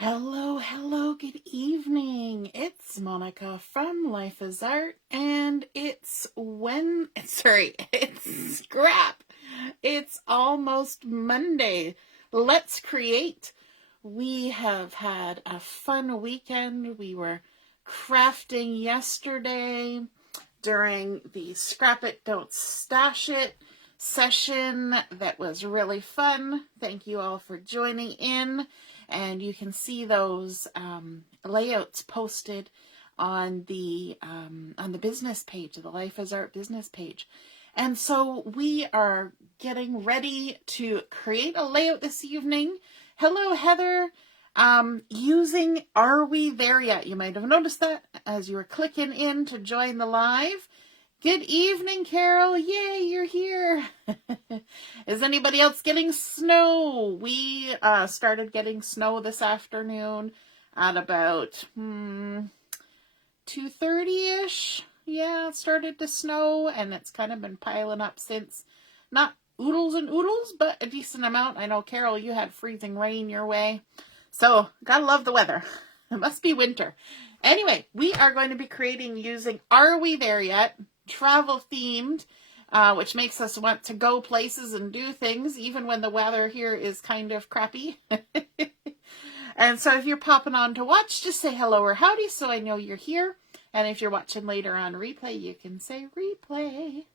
Hello, hello, good evening. It's Monica from Life is Art, and it's scrap. It's almost Monday. Let's create. We have had a fun weekend. We were crafting yesterday during the Scrap It, Don't Stash It session. That was really fun. Thank you all for joining in. And you can see those layouts posted on the business page, the Life is Art business page. And so we are getting ready to create a layout this evening. Hello, Heather. Using Are We There Yet? You might have noticed that as you were clicking in to join the live. Good evening, Carol. Yay, you're here. Is anybody else getting snow? We started getting snow this afternoon at about 2:30-ish. Yeah, it started to snow, and it's kind of been piling up since. Not oodles and oodles, but a decent amount. I know, Carol, you had freezing rain your way. So, gotta love the weather. It must be winter. Anyway, we are going to be creating using Are We There Yet? Travel themed, which makes us want to go places and do things, even when the weather here is kind of crappy. And so if you're popping on to watch, just say hello or howdy so I know you're here. And if you're watching later on replay, you can say replay.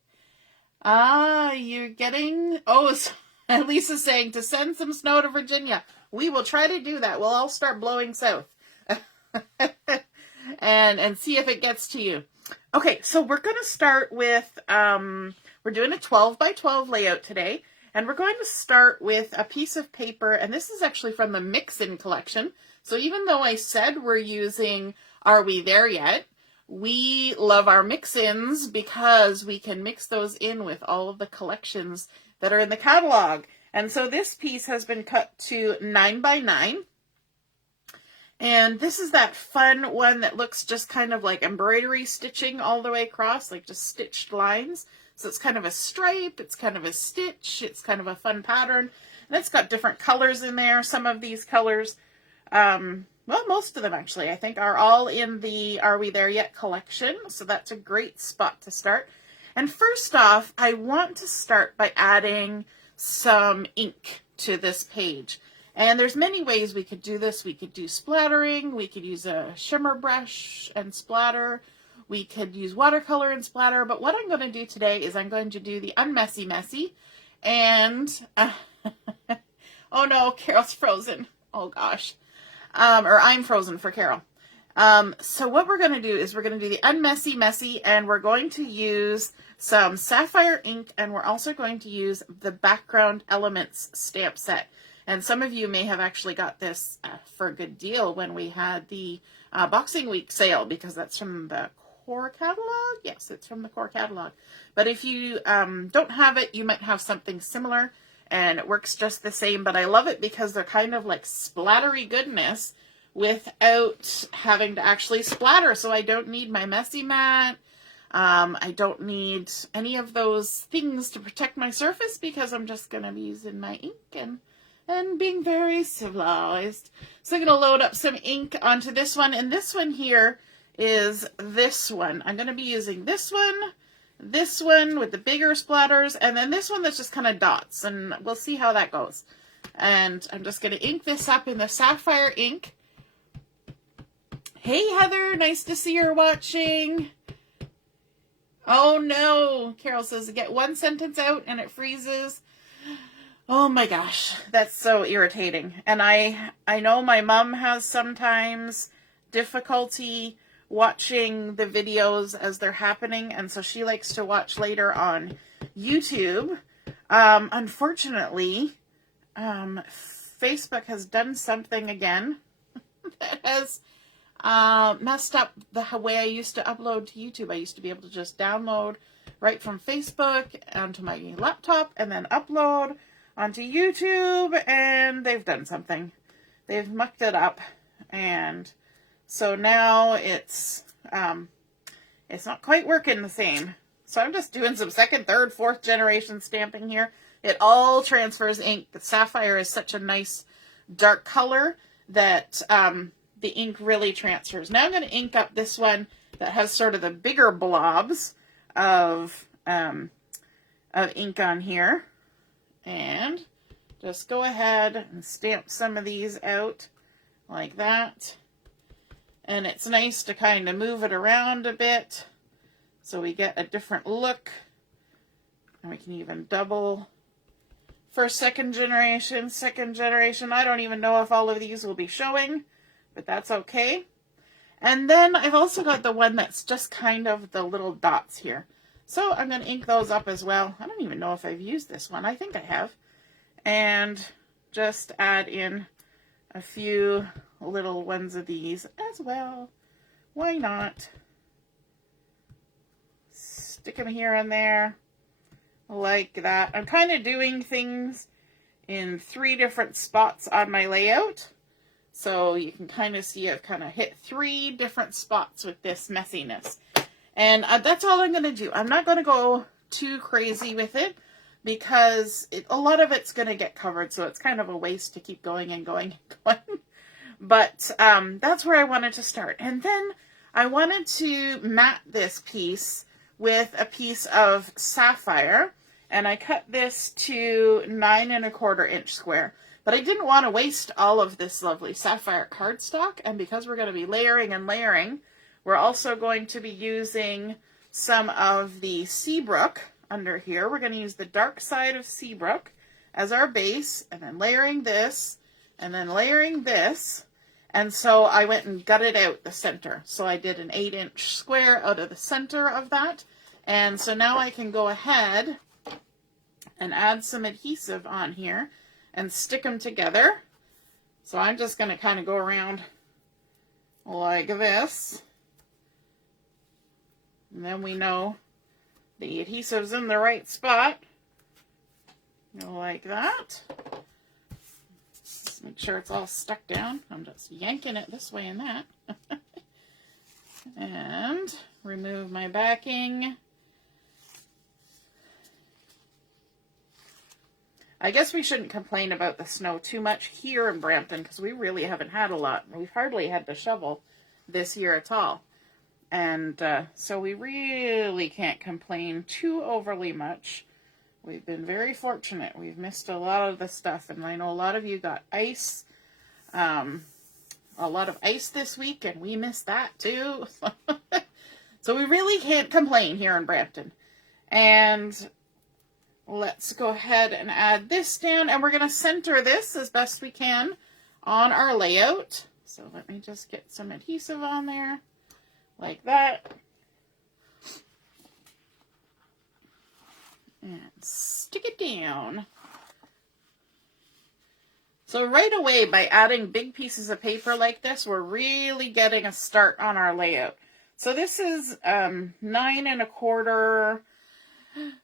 You're getting... Oh, Lisa's saying to send some snow to Virginia. We will try to do that. We'll all start blowing south. and see if it gets to you. Okay, so we're going to start with, we're doing a 12 by 12 layout today, and we're going to start with a piece of paper, and this is actually from the Mix-In collection. So even though I said we're using Are We There Yet? We love our mix-ins because we can mix those in with all of the collections that are in the catalog. And so this piece has been cut to 9 by 9. And this is that fun one that looks just kind of like embroidery stitching all the way across, like just stitched lines. So it's kind of a stripe, it's kind of a stitch, it's kind of a fun pattern. And it's got different colors in there. Some of these colors, well, most of them actually, I think, are all in the Are We There Yet collection. So that's a great spot to start. And first off, I want to start by adding some ink to this page. And there's many ways we could do this. We could do splattering. We could use a shimmer brush and splatter. We could use watercolor and splatter. But what I'm going to do today is I'm going to do the unmessy messy. And, oh no, Carol's frozen. Oh gosh. Or I'm frozen for Carol. So what we're going to do is we're going to do the unmessy messy, and we're going to use some Sapphire ink, and we're also going to use the Background Elements stamp set. And some of you may have actually got this for a good deal when we had the Boxing Week sale, because that's from the core catalog. Yes, it's from the core catalog. But if you don't have it, you might have something similar, and it works just the same. But I love it because they're kind of like splattery goodness without having to actually splatter. So I don't need my messy mat. I don't need any of those things to protect my surface because I'm just going to be using my ink and being very civilized. So I'm going to load up some ink onto this one. And this one here is this one. I'm going to be using this one with the bigger splatters, and then this one that's just kind of dots. And we'll see how that goes. And I'm just going to ink this up in the Sapphire ink. Hey, Heather. Nice to see you're watching. Oh, no. Carol says, get one sentence out and it freezes. Oh my gosh, that's so irritating. And I know my mom has sometimes difficulty watching the videos as they're happening, and so she likes to watch later on YouTube. Unfortunately, Facebook has done something again that has messed up the way I used to upload to YouTube. I used to be able to just download right from Facebook onto my laptop and then upload onto YouTube, and they've done something. They've mucked it up, and so now it's not quite working the same. So I'm just doing some second, third, fourth generation stamping here. It all transfers ink. The Sapphire is such a nice dark color that the ink really transfers. Now I'm going to ink up this one that has sort of the bigger blobs of ink on here. And just go ahead and stamp some of these out like that. And it's nice to kind of move it around a bit so we get a different look. And we can even double for second generation. I don't even know if all of these will be showing, but that's okay. And then I've also got the one that's just kind of the little dots here. So I'm going to ink those up as well. I don't even know if I've used this one. I think I have. And just add in a few little ones of these as well. Why not? Stick them here and there like that. I'm kind of doing things in 3 different spots on my layout. So you can kind of see I've kind of hit 3 different spots with this messiness. And that's all I'm going to do. I'm not going to go too crazy with it because a lot of it's going to get covered. So it's kind of a waste to keep going and going and going. But that's where I wanted to start. And then I wanted to mat this piece with a piece of Sapphire. And I cut this to 9 1/4 inch square. But I didn't want to waste all of this lovely Sapphire cardstock. And because we're going to be layering and layering, we're also going to be using some of the Seabrook under here. We're going to use the dark side of Seabrook as our base, and then layering this, and then layering this. And so I went and gutted out the center. So I did an 8 inch square out of the center of that. And so now I can go ahead and add some adhesive on here and stick them together. So I'm just going to kind of go around like this. And then we know the adhesive's in the right spot. Go like that. Just make sure it's all stuck down. I'm just yanking it this way and that. And remove my backing. I guess we shouldn't complain about the snow too much here in Brampton because we really haven't had a lot. We've hardly had to shovel this year at all. And so we really can't complain too overly much. We've been very fortunate. We've missed a lot of the stuff. And I know a lot of you got ice. A lot of ice this week. And we missed that too. So we really can't complain here in Brampton. And let's go ahead and add this down. And we're going to center this as best we can on our layout. So let me just get some adhesive on there. Like that. And stick it down. So right away, by adding big pieces of paper like this, we're really getting a start on our layout. So this is 9 1/4.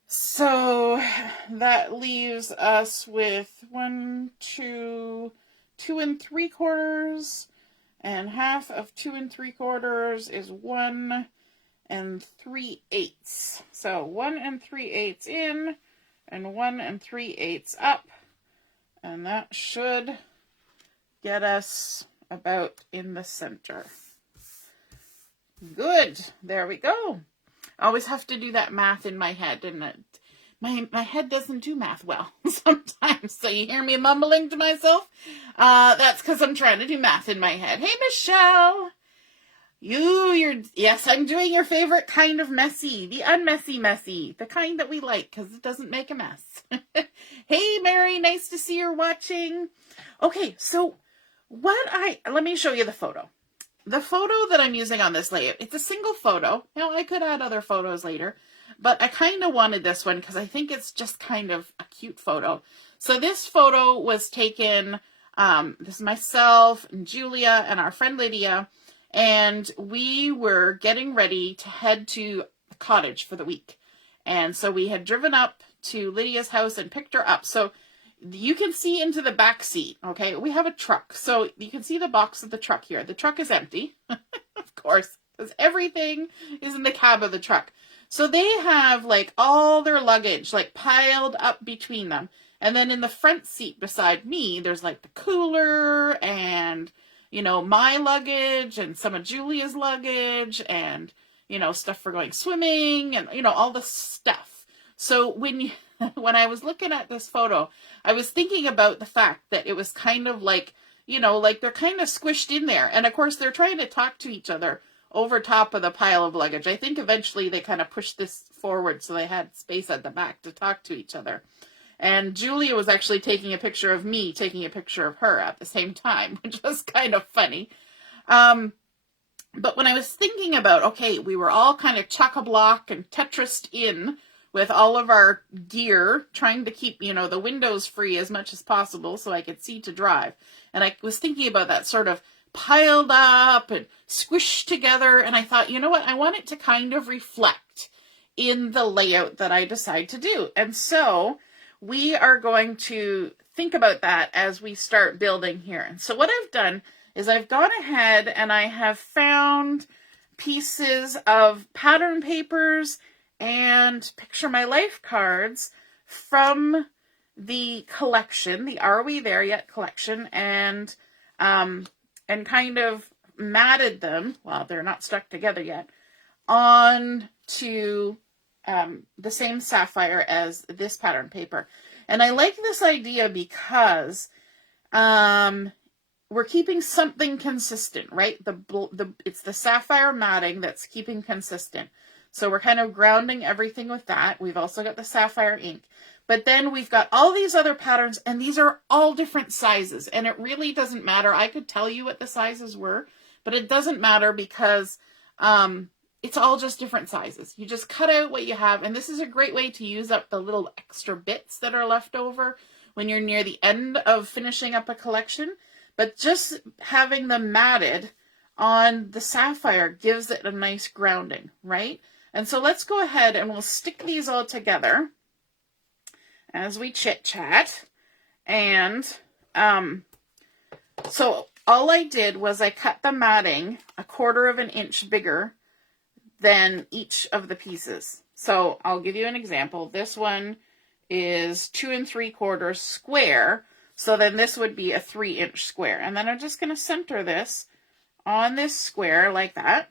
So that leaves us with 1, 2, 2 3/4. And half of 2 3/4 is 1 3/8. So 1 3/8 in and 1 3/8 up. And that should get us about in the center. Good. There we go. I always have to do that math in my head, and my head doesn't do math well sometimes. So you hear me mumbling to myself? That's because I'm trying to do math in my head. Hey, Michelle. Yes, I'm doing your favorite kind of messy, the unmessy messy, the kind that we like because it doesn't make a mess. Hey, Mary, nice to see you're watching. Okay, so let me show you the photo. The photo that I'm using on this layout, it's a single photo. Now, I could add other photos later, but I kind of wanted this one because I think it's just kind of a cute photo. So this photo was taken, this is myself and Julia and our friend Lydia, and we were getting ready to head to the cottage for the week. And so we had driven up to Lydia's house and picked her up. So you can see into the back seat, okay? We have a truck. So you can see the box of the truck here. The truck is empty, of course, because everything is in the cab of the truck. So they have like all their luggage like piled up between them. And then in the front seat beside me, there's like the cooler and, you know, my luggage and some of Julia's luggage and, you know, stuff for going swimming and, you know, all the stuff. So when I was looking at this photo, I was thinking about the fact that it was kind of like, you know, like they're kind of squished in there. And of course, they're trying to talk to each other over top of the pile of luggage. I think eventually they kind of pushed this forward so they had space at the back to talk to each other. And Julia was actually taking a picture of me, taking a picture of her at the same time, which was kind of funny. But when I was thinking about, okay, we were all kind of chock-a-block and Tetrised in with all of our gear, trying to keep, you know, the windows free as much as possible so I could see to drive. And I was thinking about that sort of piled up and squished together. And I thought, you know what, I want it to kind of reflect in the layout that I decide to do. And so we are going to think about that as we start building here. And so what I've done is I've gone ahead and I have found pieces of pattern papers and Picture My Life cards from the collection, the Are We There Yet collection, and kind of matted them, well, they're not stuck together yet, on to the same sapphire as this pattern paper. And I like this idea because we're keeping something consistent, right? It's the sapphire matting that's keeping consistent. So we're kind of grounding everything with that. We've also got the sapphire ink. But then we've got all these other patterns, and these are all different sizes. And it really doesn't matter. I could tell you what the sizes were, but it doesn't matter because it's all just different sizes. You just cut out what you have, and this is a great way to use up the little extra bits that are left over when you're near the end of finishing up a collection. But just having them matted on the sapphire gives it a nice grounding, right? And so let's go ahead and we'll stick these all together as we chit-chat. And so all I did was I cut the matting 1/4 of an inch bigger than each of the pieces. So I'll give you an example. This one is 2 3/4 square. So then this would be a 3-inch square. And then I'm just going to center this on this square like that.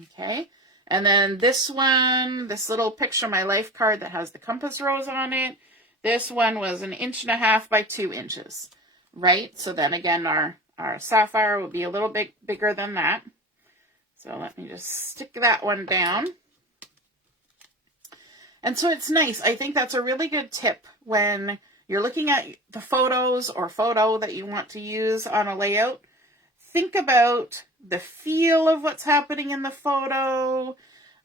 Okay. And then this one, this little Picture My Life card that has the compass rose on it, this one was 1.5 inches by 2 inches, right? So then again, our sapphire will be a little bit bigger than that. So let me just stick that one down. And so it's nice. I think that's a really good tip when you're looking at the photos or photo that you want to use on a layout. Think about the feel of what's happening in the photo,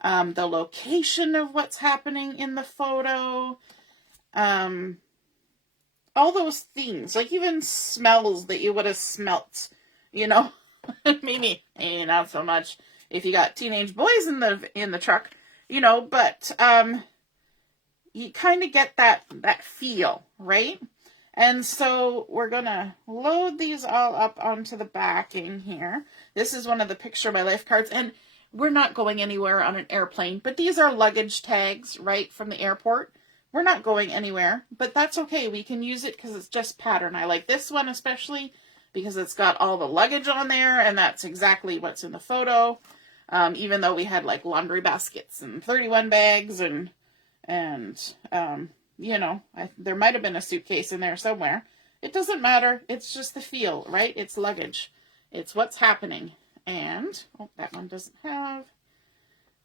the location of what's happening in the photo, all those things, like even smells that you would have smelt, you know, maybe not so much if you got teenage boys in the truck, you know, but you kind of get that feel, right? And so we're going to load these all up onto the backing here. This is one of the Picture My Life cards, and we're not going anywhere on an airplane, but these are luggage tags, right, from the airport. We're not going anywhere, but that's okay. We can use it because it's just pattern. I like this one especially because it's got all the luggage on there, and that's exactly what's in the photo, even though we had like laundry baskets and 31 bags and you know, there might have been a suitcase in there somewhere. It doesn't matter. It's just the feel, right? It's luggage. It's what's happening. And, oh, that one doesn't have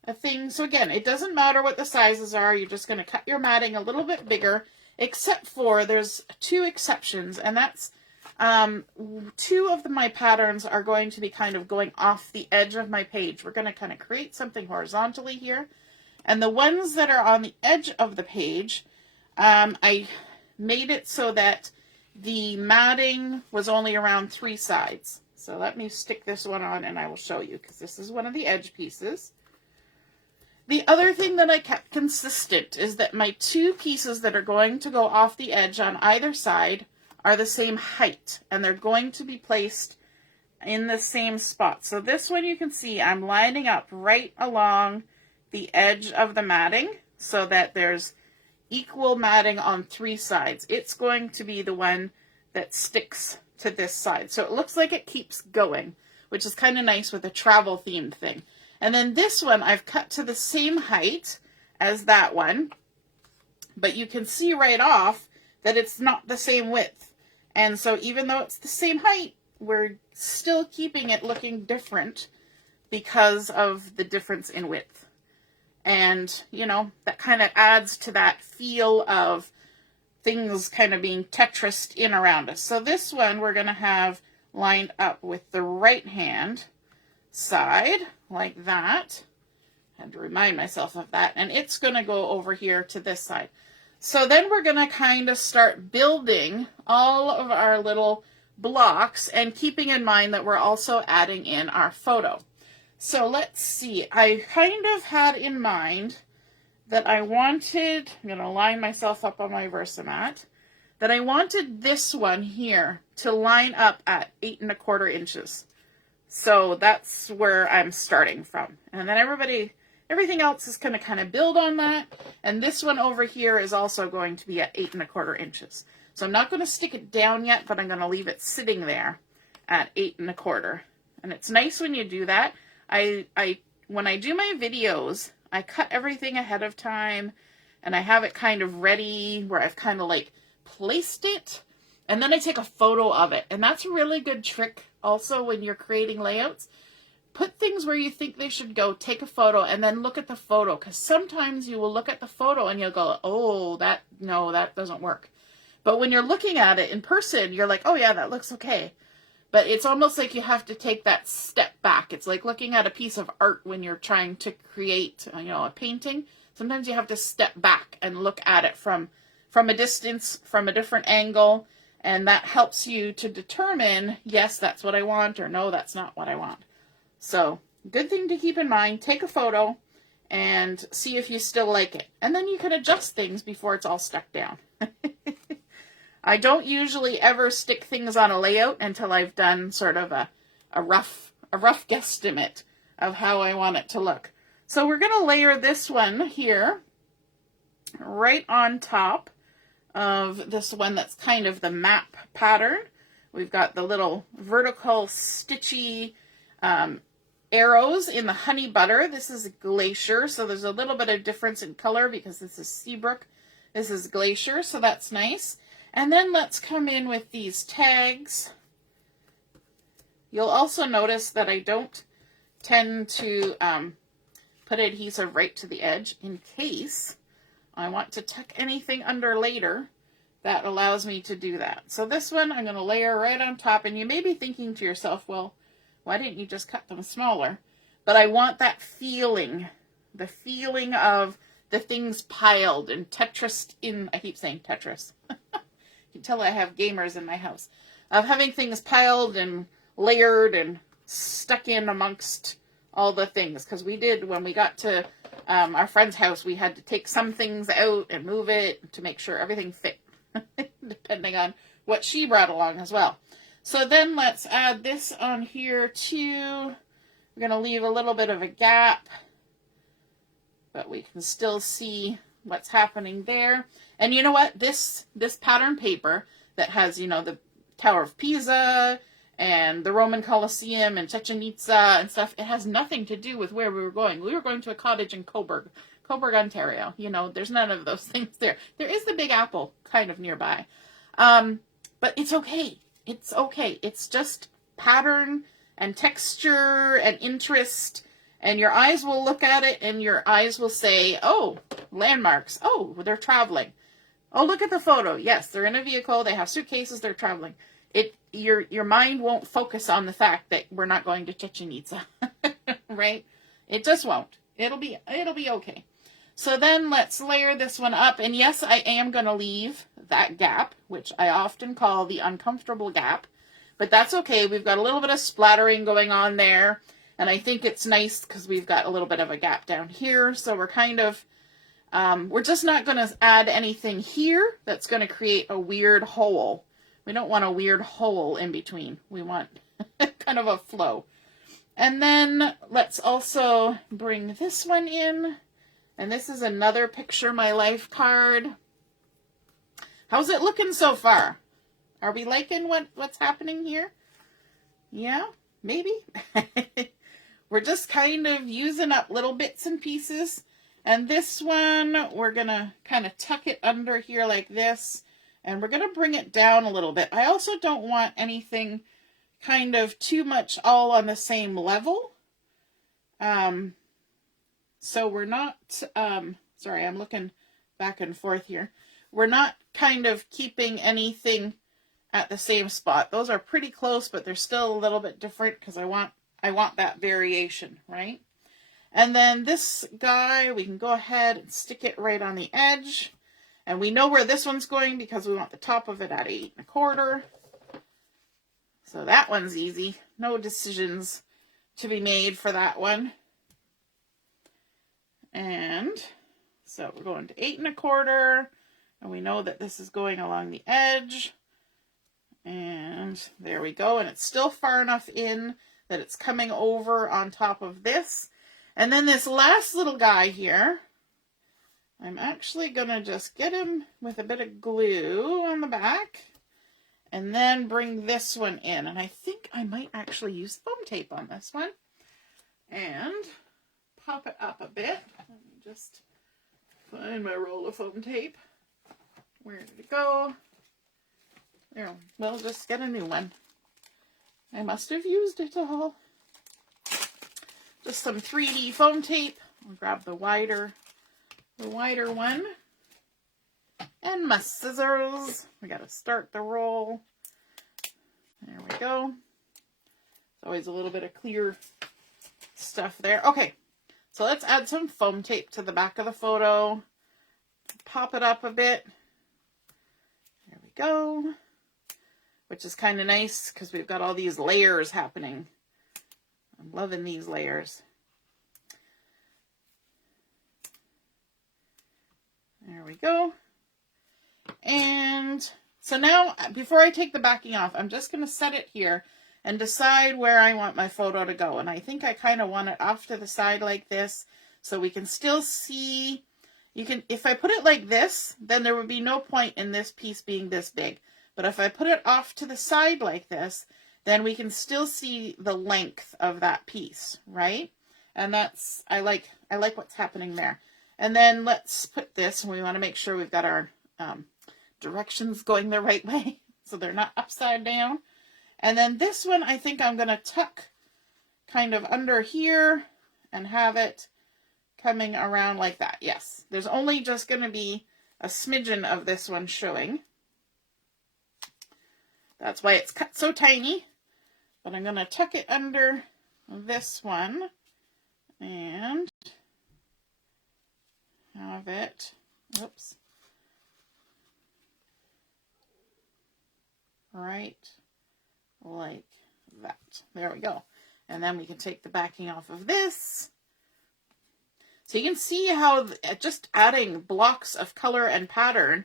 a thing. So again, it doesn't matter what the sizes are. You're just going to cut your matting a little bit bigger, except for there's 2 exceptions. And that's 2 of my patterns are going to be kind of going off the edge of my page. We're going to kind of create something horizontally here. And the ones that are on the edge of the page, I made it so that the matting was only around 3 sides. So let me stick this one on and I will show you because this is one of the edge pieces. The other thing that I kept consistent is that my 2 pieces that are going to go off the edge on either side are the same height and they're going to be placed in the same spot. So this one you can see I'm lining up right along the edge of the matting so that there's equal matting on 3 sides. It's going to be the one that sticks to this side. So it looks like it keeps going, which is kind of nice with a travel themed thing. And then this one I've cut to the same height as that one, but you can see right off that it's not the same width. And so even though it's the same height, we're still keeping it looking different because of the difference in width. And, you know, that kind of adds to that feel of things kind of being Tetrised in around us. So this one we're going to have lined up with the right hand side like that. I had to remind myself of that. And it's going to go over here to this side. So then we're going to kind of start building all of our little blocks and keeping in mind that we're also adding in our photo. So let's see. I kind of had in mind that I wanted, I'm going to line myself up on my Versamat, that I wanted this one here to line up at 8 1/4 inches. So that's where I'm starting from. And then everything else is going to kind of build on that. And this one over here is also going to be at 8 1/4 inches. So I'm not going to stick it down yet, but I'm going to leave it sitting there at 8 1/4. And it's nice when you do that. When I do my videos, I cut everything ahead of time and I have it kind of ready where I've kind of like placed it. And then I take a photo of it. And that's a really good trick also when you're creating layouts. Put things where you think they should go, take a photo, and then look at the photo. Because sometimes you will look at the photo and you'll go, oh, no, that doesn't work. But when you're looking at it in person, you're like, oh yeah, that looks okay. But it's almost like you have to take that step back. It's like looking at a piece of art when you're trying to create, you know, a painting. Sometimes you have to step back and look at it from a distance, from a different angle. And that helps you to determine, yes, that's what I want, or no, that's not what I want. So, good thing to keep in mind. Take a photo and see if you still like it. And then you can adjust things before it's all stuck down. I don't usually ever stick things on a layout until I've done sort of a rough guesstimate of how I want it to look. So we're going to layer this one here right on top of this one that's kind of the map pattern. We've got the little vertical stitchy arrows in the honey butter. This is Glacier, so there's a little bit of difference in color because this is Seabrook. This is Glacier, so that's nice. And then let's come in with these tags. You'll also notice that I don't tend to put adhesive right to the edge in case I want to tuck anything under later. That allows me to do that. So this one I'm going to layer right on top, and you may be thinking to yourself, well, why didn't you just cut them smaller? But I want that feeling, the feeling of the things piled and Tetrised in, I keep saying Tetris. You can tell I have gamers in my house. Of having things piled and layered and stuck in amongst all the things. Because we did, when we got to our friend's house, we had to take some things out and move it to make sure everything fit. Depending on what she brought along as well. So then let's add this on here too. We're going to leave a little bit of a gap, but we can still see what's happening there. And you know what? This pattern paper that has, you know, the Tower of Pisa and the Roman Colosseum and Chichen Itza and stuff, it has nothing to do with where we were going. We were going to a cottage in Coburg, Ontario. You know, there's none of those things there. There is the Big Apple kind of nearby. But it's okay. It's okay. It's just pattern and texture and interest. And your eyes will look at it and your eyes will say, oh, landmarks. Oh, they're traveling. Oh, look at the photo. Yes, they're in a vehicle. They have suitcases. They're traveling. Your mind won't focus on the fact that we're not going to Chichen Itza, right? It just won't. It'll be okay. So then let's layer this one up. And yes, I am going to leave that gap, which I often call the uncomfortable gap. But that's okay. We've got a little bit of splattering going on there. And I think it's nice because we've got a little bit of a gap down here. So we're kind of, we're just not going to add anything here that's going to create a weird hole. We don't want a weird hole in between. We want kind of a flow. And then let's also bring this one in. And this is another Picture My Life card. How's it looking so far? Are we liking what's happening here? Yeah, maybe. We're just kind of using up little bits and pieces. And this one, we're going to kind of tuck it under here like this. And we're going to bring it down a little bit. I also don't want anything kind of too much all on the same level. So we're not, sorry, I'm looking back and forth here. We're not kind of keeping anything at the same spot. Those are pretty close, but they're still a little bit different because I want that variation, right? And then this guy, we can go ahead and stick it right on the edge. And we know where this one's going because we want the top of it at 8 1/4. So that one's easy. No decisions to be made for that one. And so we're going to 8 1/4. And we know that this is going along the edge. And there we go. And it's still far enough in that it's coming over on top of this. And then this last little guy here, I'm actually going to just get him with a bit of glue on the back and then bring this one in. And I think I might actually use foam tape on this one and pop it up a bit. Let me just find my roll of foam tape. Where did it go? There, we'll just get a new one. I must have used it all. Just some 3D foam tape. I'll grab the wider one. And my scissors. We got to start the roll. There we go. There's always a little bit of clear stuff there. Okay, so let's add some foam tape to the back of the photo. Pop it up a bit. There we go. Which is kind of nice because we've got all these layers happening. I'm loving these layers. There we go. And so now, before I take the backing off, I'm just going to set it here and decide where I want my photo to go. And I think I kind of want it off to the side like this so we can still see. If I put it like this, then there would be no point in this piece being this big. But if I put it off to the side like this, then we can still see the length of that piece, right? And that's, I like what's happening there. And then let's put this, and we want to make sure we've got our directions going the right way, so they're not upside down. And then this one, I think I'm going to tuck kind of under here and have it coming around like that. Yes, there's only just going to be a smidgen of this one showing. That's why it's cut so tiny. But I'm going to tuck it under this one and have it, oops, right like that. There we go. And then we can take the backing off of this. So you can see how just adding blocks of color and pattern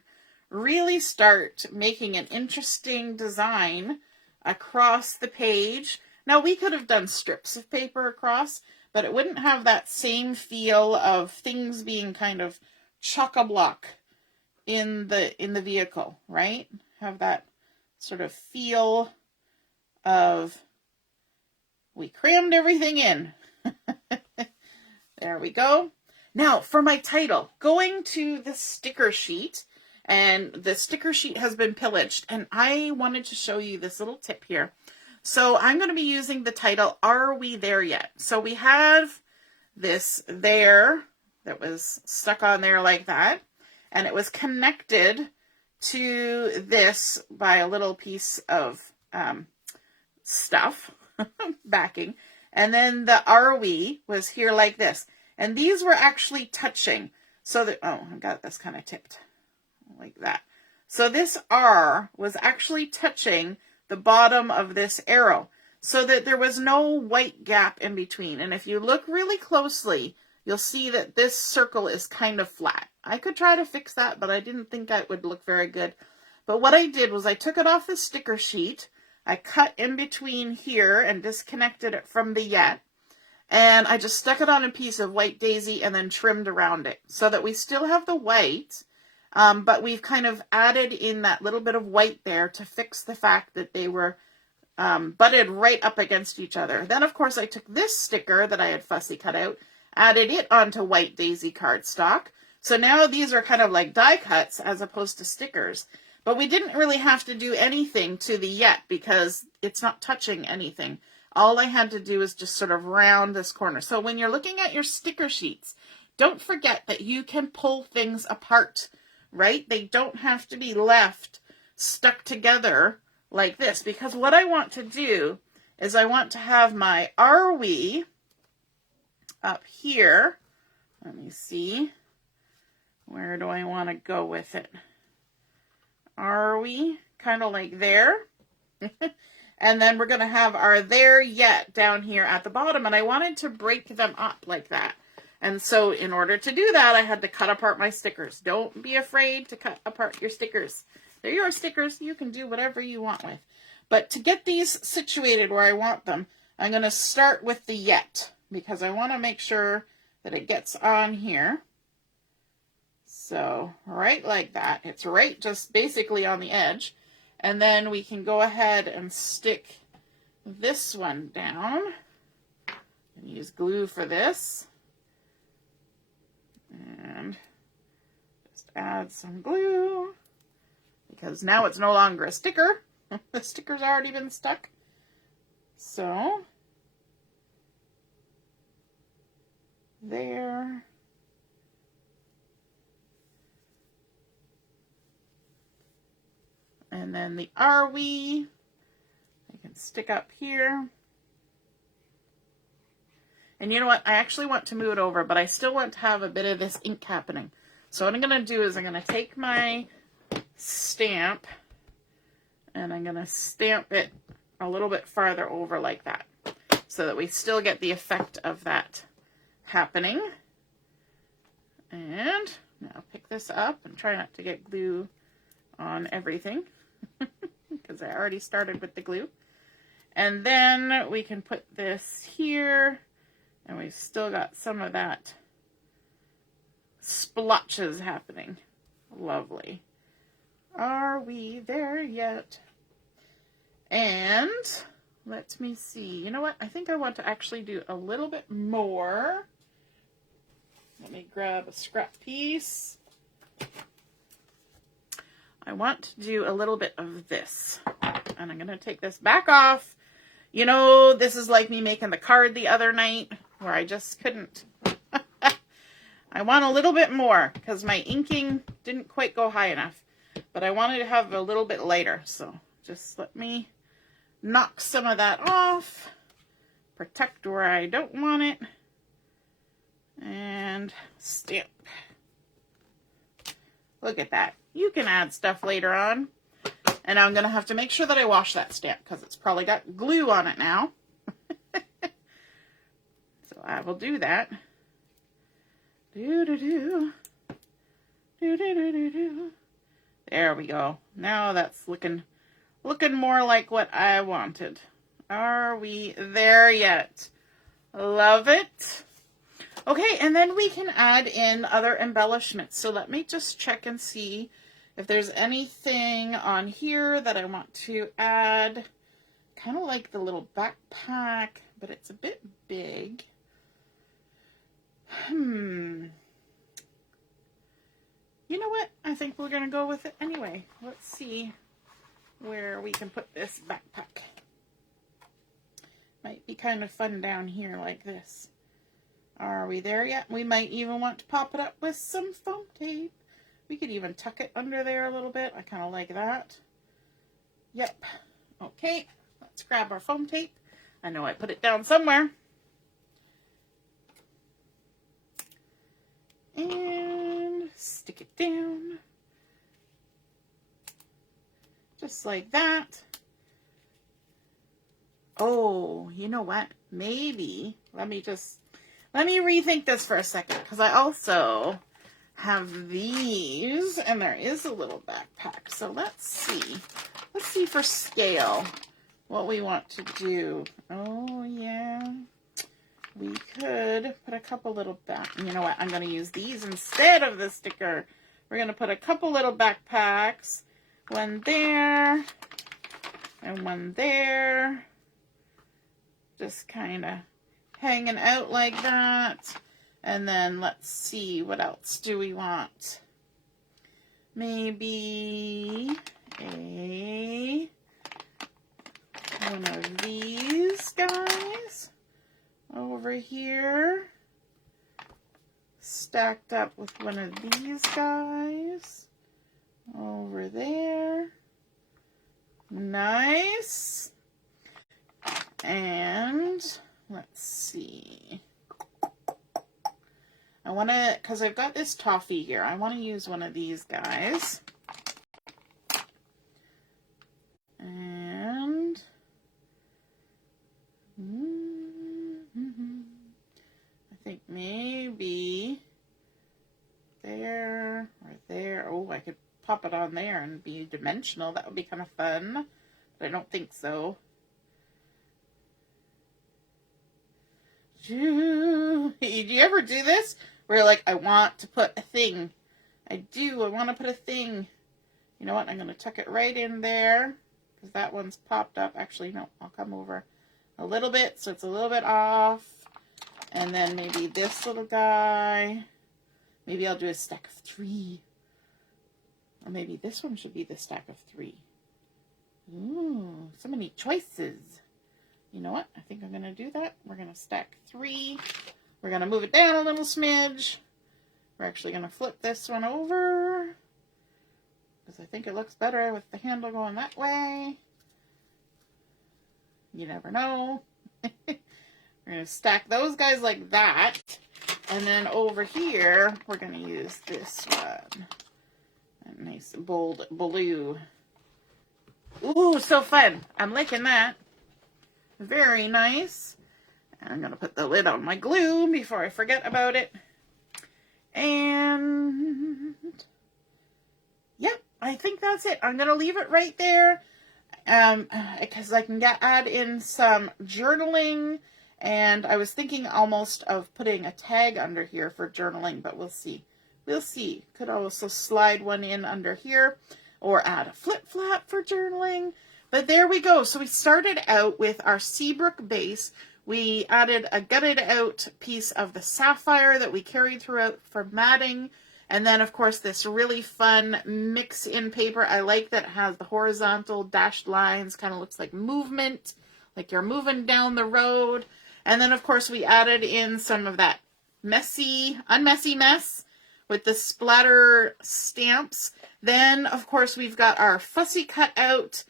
really start making an interesting design across the page. Now we could have done strips of paper across, but it wouldn't have that same feel of things being kind of chock-a-block in the vehicle, right? Have that sort of feel of we crammed everything in. There we go. Now for my title, going to the sticker sheet, and the sticker sheet has been pillaged, and I wanted to show you this little tip here. So I'm going to be using the title, Are We There Yet? So we have this there that was stuck on there like that, and it was connected to this by a little piece of stuff, backing, and then the Are We was here like this. And these were actually touching, so that, oh, I got this kind of tipped like that. So this R was actually touching the bottom of this arrow so that there was no white gap in between. And if you look really closely, you'll see that this circle is kind of flat. I could try to fix that, but I didn't think that would look very good. But what I did was I took it off the sticker sheet, I cut in between here and disconnected it from the yet, and I just stuck it on a piece of white daisy and then trimmed around it so that we still have the white, but we've kind of added in that little bit of white there to fix the fact that they were butted right up against each other. Then, of course, I took this sticker that I had fussy cut out, added it onto white daisy cardstock. So now these are kind of like die cuts as opposed to stickers. But we didn't really have to do anything to the yet because it's not touching anything. All I had to do is just sort of round this corner. So when you're looking at your sticker sheets, don't forget that you can pull things apart, right? They don't have to be left stuck together like this, because what I want to do is I want to have my are we up here. Let me see. Where do I want to go with it? Are we kind of like there? And then we're going to have our there yet down here at the bottom. And I wanted to break them up like that. And so in order to do that, I had to cut apart my stickers. Don't be afraid to cut apart your stickers. They're your stickers. You can do whatever you want with. But to get these situated where I want them, I'm going to start with the yet, because I want to make sure that it gets on here. So right like that. It's right just basically on the edge. And then we can go ahead and stick this one down. And use glue for this. And just add some glue. Because now it's no longer a sticker. The sticker's already been stuck. So, there. And then the are we, I can stick up here. And you know what? I actually want to move it over, but I still want to have a bit of this ink happening. So what I'm going to do is I'm going to take my stamp and I'm going to stamp it a little bit farther over like that, so that we still get the effect of that happening. And now pick this up and try not to get glue on everything, because I already started with the glue. And then we can put this here, and we've still got some of that splotches happening. Lovely. Are we there yet? And let me see. You know what? I think I want to actually do a little bit more. Let me grab a scrap piece. I want to do a little bit of this. And I'm going to take this back off. You know, this is like me making the card the other night where I just couldn't. I want a little bit more because my inking didn't quite go high enough. But I wanted to have a little bit lighter. So just let me knock some of that off. Protect where I don't want it. And stamp. Look at that. You can add stuff later on. And I'm going to have to make sure that I wash that stamp because it's probably got glue on it now. So I will do that. Do-do-do. Do-do-do-do-do. There we go. Now that's looking more like what I wanted. Are we there yet? Love it. Okay, and then we can add in other embellishments. So let me just check and see if there's anything on here that I want to add. Kind of like the little backpack, but it's a bit big. You know what? I think we're going to go with it anyway. Let's see where we can put this backpack. Might be kind of fun down here like this. Are we there yet? We might even want to pop it up with some foam tape. We could even tuck it under there a little bit. I kind of like that. Yep. Okay. Let's grab our foam tape. I know I put it down somewhere. And stick it down. Just like that. Oh, you know what? Maybe, let me rethink this for a second, because I also have these, and there is a little backpack. So let's see for scale what we want to do. Oh, yeah. We could put a couple little back. You know what? I'm going to use these instead of the sticker We're going to put a couple little backpacks, one there and one there, just kind of hanging out like that. And then let's see, what else do we want? Maybe one of these guys over here, stacked up with one of these guys over there. Nice. And let's see. I want to, because I've got this toffee here, I want to use one of these guys. And I think maybe there or there. Oh, I could pop it on there and be dimensional. That would be kind of fun, but I don't think so. Do you ever do this? Where you're like, I want to put a thing. I want to put a thing. You know what? I'm going to tuck it right in there because that one's popped up. Actually, no, I'll come over a little bit so it's a little bit off. And then maybe this little guy. Maybe I'll do a stack of 3. Or maybe this one should be the stack of 3. Ooh, so many choices. You know what? I think I'm going to do that. We're going to stack 3. We're going to move it down a little smidge. We're actually going to flip this one over because I think it looks better with the handle going that way. You never know. We're going to stack those guys like that. And then over here, we're going to use this one. A nice bold blue. Ooh, so fun. I'm liking that. Very nice. I'm going to put the lid on my glue before I forget about it. And yep, I think that's it. I'm going to leave it right there because I can add in some journaling. And I was thinking almost of putting a tag under here for journaling, but we'll see. We'll see. Could also slide one in under here or add a flip flap for journaling. But there we go. So we started out with our Seabrook base. We added a gutted out piece of the Sapphire that we carried throughout for matting. And then, of course, this really fun mix-in paper. I like that it has the horizontal dashed lines. Kind of looks like movement, like you're moving down the road. And then, of course, we added in some of that unmessy mess with the splatter stamps. Then, of course, we've got our fussy cut out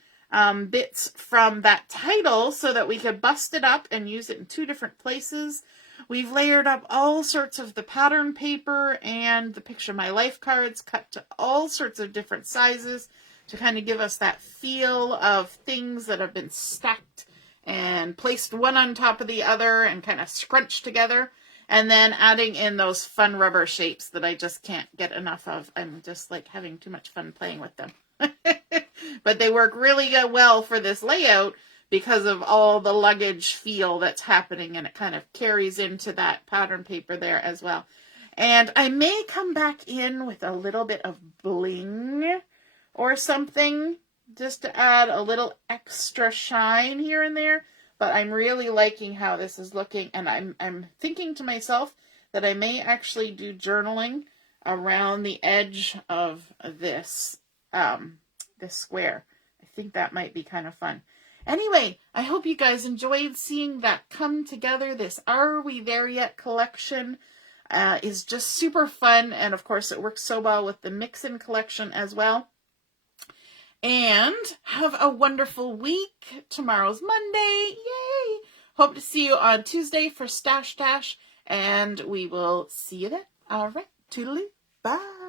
bits from that title so that we could bust it up and use it in 2 different places. We've layered up all sorts of the pattern paper and the Picture My Life cards cut to all sorts of different sizes to kind of give us that feel of things that have been stacked and placed one on top of the other and kind of scrunched together. And then adding in those fun rubber shapes that I just can't get enough of. I'm just like having too much fun playing with them. But they work really well for this layout because of all the luggage feel that's happening, and it kind of carries into that pattern paper there as well. And I may come back in with a little bit of bling or something just to add a little extra shine here and there. But I'm really liking how this is looking, and I'm thinking to myself that I may actually do journaling around the edge of this this square. I think that might be kind of fun. Anyway, I hope you guys enjoyed seeing that come together. This Are We There Yet collection is just super fun, and of course it works so well with the Mix-In collection as well. And have a wonderful week. Tomorrow's Monday. Yay! Hope to see you on Tuesday for Stash Dash, and we will see you then. All right. Toodaloo. Bye.